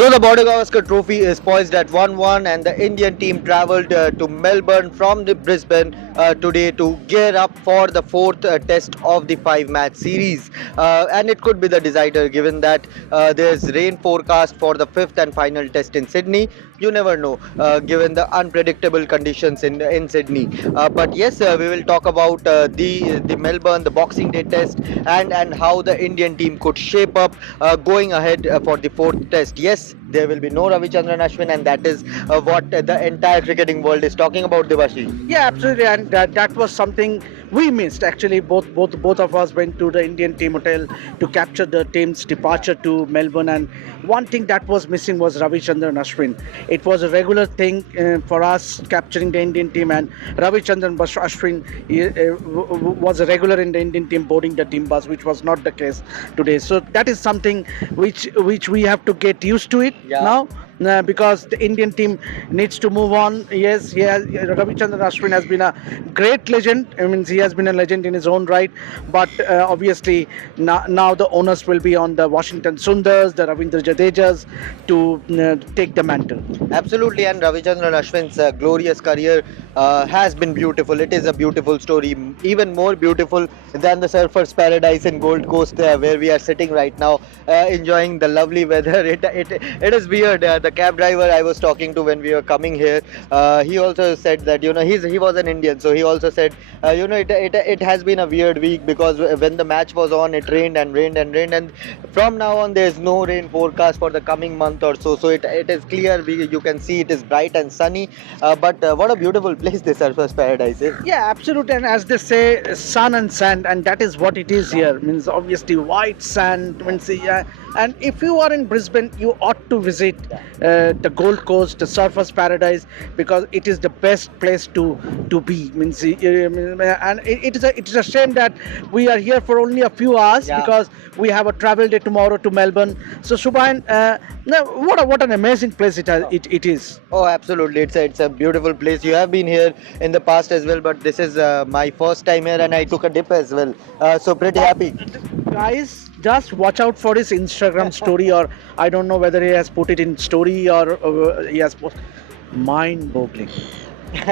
So the Border Gavaskar Trophy is poised at 1-1 and the Indian team travelled to Melbourne from the Brisbane today to gear up for the fourth test of the five-match series. And it could be the decider given that there's rain forecast for the fifth and final test in Sydney. You never know, given the unpredictable conditions in Sydney. But yes, we will talk about the Melbourne, the Boxing Day test, and how the Indian team could shape up going ahead for the fourth test. Yes, there will be no Ravichandran Ashwin, and that is what the entire cricketing world is talking about, Devashi. Yeah, absolutely, and that was something we missed. Actually, both of us went to the Indian team hotel to capture the team's departure to Melbourne, and one thing that was missing was Ravichandran Ashwin. It was a regular thing for us capturing the Indian team, and Ravichandran Ashwin was a regular in the Indian team boarding the team bus, which was not the case today. So that is something which we have to get used to it now. Because the Indian team needs to move on. Yes, Ravichandran Ashwin has been a great legend. I mean, he has been a legend in his own right. But obviously, now the onus will be on the Washington Sundars, the Ravindra Jadejas to take the mantle. Absolutely, and Ravichandran Ashwin's glorious career has been beautiful. It is a beautiful story, even more beautiful than the surfer's paradise in Gold Coast, where we are sitting right now, enjoying the lovely weather. It is weird. The cab driver I was talking to when we were coming here, he also said that he was an Indian, so he also said it has been a weird week because when the match was on, it rained and rained and rained, and from now on there is no rain forecast for the coming month or so. So it is clear. You can see it is bright and sunny. But what a beautiful place this surfer's paradise is. Yeah, absolutely. And as they say, sun and sand, and that is what it is here. Means obviously white sand. Means and if you are in Brisbane, you ought to visit the Gold Coast, the surfer's paradise, because it is the best place to be. Means and it is a shame that we are here for only a few hours because we have a travel day tomorrow to Melbourne. So Subhayan, what an amazing place it is. Oh, absolutely! It's a beautiful place. You have been here in the past as well, but this is my first time here, and I took a dip as well. So pretty happy. Guys, just watch out for his Instagram story, or I don't know whether he has put it in story or he has posted. Mind-boggling.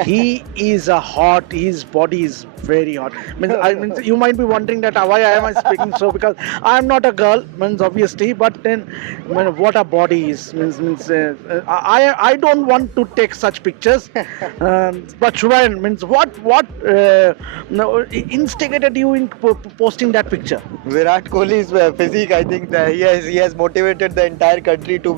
He is a hot. His body is very hot. Means you might be wondering that why am I speaking so, because I am not a girl. Means obviously, but then what a body is. Means I don't want to take such pictures. But Subhayan, means what instigated you in posting that picture? Virat Kohli's physique, I think that he has motivated the entire country to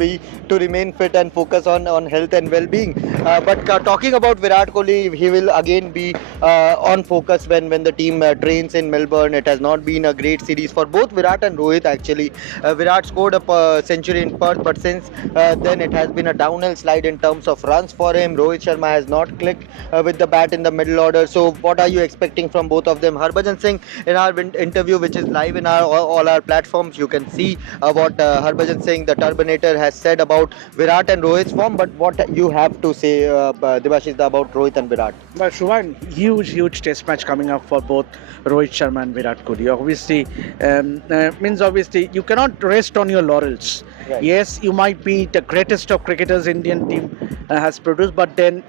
remain fit and focus on health and well-being. But talking about Virat Kohli, he will again be on focus when the team trains in Melbourne. It has not been a great series for both Virat and Rohit actually. Virat scored a century in Perth, but since then it has been a downhill slide in terms of runs for him. Rohit Sharma has not clicked with the bat in the middle order. So what are you expecting from both of them? Harbhajan Singh, in our interview which is live in all our platforms, you can see what Harbhajan Singh, the Turbinator, has said about Virat and Rohit's form. But what you have to say, Debasis, about Rohit and Virat? But Shubhan, huge test match coming up for both Rohit Sharma and Virat Kohli. Obviously, obviously you cannot rest on your laurels. Right. Yes, you might be the greatest of cricketers Indian team has produced, but then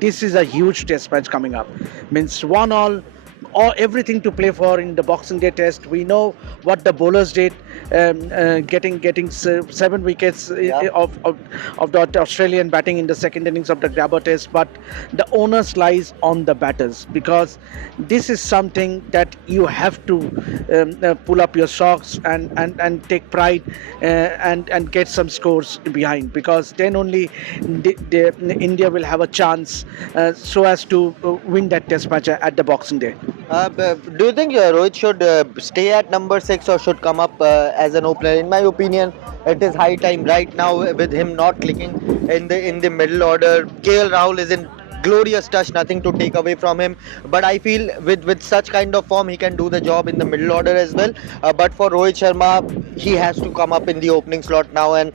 this is a huge test match coming up. Means 1-1. Or everything to play for in the Boxing Day test. We know what the bowlers did, getting 7 wickets of the Australian batting in the second innings of the Grabber test. But the onus lies on the batters, because this is something that you have to pull up your socks and take pride and get some scores behind, because then only India will have a chance so as to win that test match at the Boxing Day. Do you think Rohit should stay at number 6 or should come up as an opener? In my opinion, it is high time right now with him not clicking in the middle order. KL Rahul is in glorious touch, nothing to take away from him. But I feel with such kind of form, he can do the job in the middle order as well. But for Rohit Sharma, he has to come up in the opening slot now and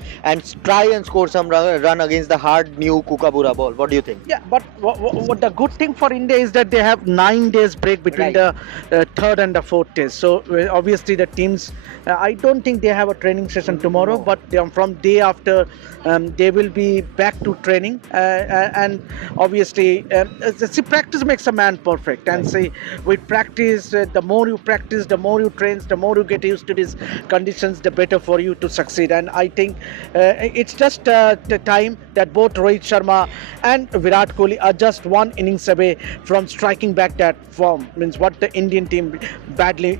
try and score some run against the hard new Kookaburra ball. What do you think? Yeah, but what the good thing for India is that they have 9 days break between Right. the third and the fourth test. So obviously the teams, I don't think they have a training session tomorrow, No. but from day after they will be back to training. And obviously, see, practice makes a man perfect. And see, with practice, the more you practice, the more you train, the more you get used to these conditions, the better for you to succeed. And I think it's just the time that both Rohit Sharma and Virat Kohli are just one innings away from striking back that form. Means what the Indian team badly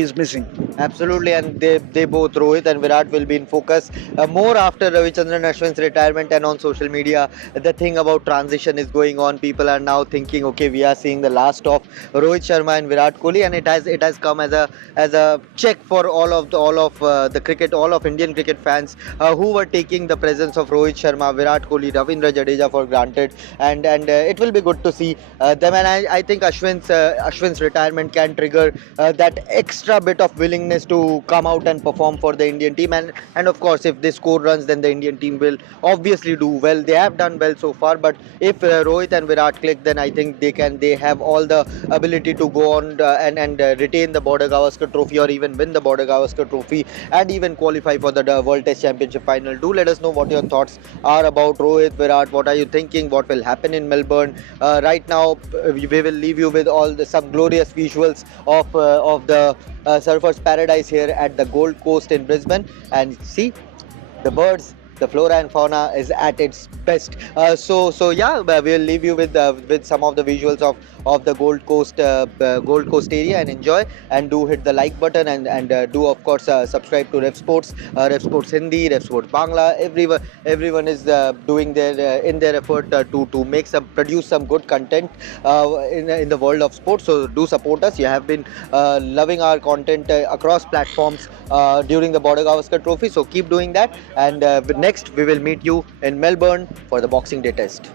is missing. Absolutely, and they both, Rohit and Virat, will be in focus more after Ravichandran Ashwin's retirement. And on social media, the thing about transition is going on. People are now thinking, okay, we are seeing the last of Rohit Sharma and Virat Kohli, and it has come as a check for all of the cricket, all of Indian cricket fans who were taking the presence of Rohit Sharma, Virat Kohli, Ravindra Jadeja for granted, and it will be good to see them. And I think Ashwin's retirement can trigger that extra bit of willingness to come out and perform for the Indian team. And of course, if they score runs, then the Indian team will obviously do well. They have done well so far, but if Rohit and Virat click, then I think they have all the ability to go on and retain the Border Gavaskar Trophy, or even win the Border Gavaskar Trophy, and even qualify for the World Test Championship final. Do let us know what your thoughts are about Rohit, Virat. What are you thinking? What will happen in Melbourne? Right now, we will leave you with some glorious visuals of the Surfers Paradise here at the Gold Coast in Brisbane. And see, the birds, the flora and fauna is at its best. So yeah, we'll leave you with some of the visuals of the Gold Coast area, and enjoy, and do hit the like button, and do of course subscribe to Revsportz, Revsportz Hindi, Revsportz Bangla. Everyone is doing their in their effort to produce some good content in the world of sports. So do support us. You have been loving our content across platforms during the Border Gavaskar Trophy. So keep doing that. And next we will meet you in Melbourne for the Boxing Day test.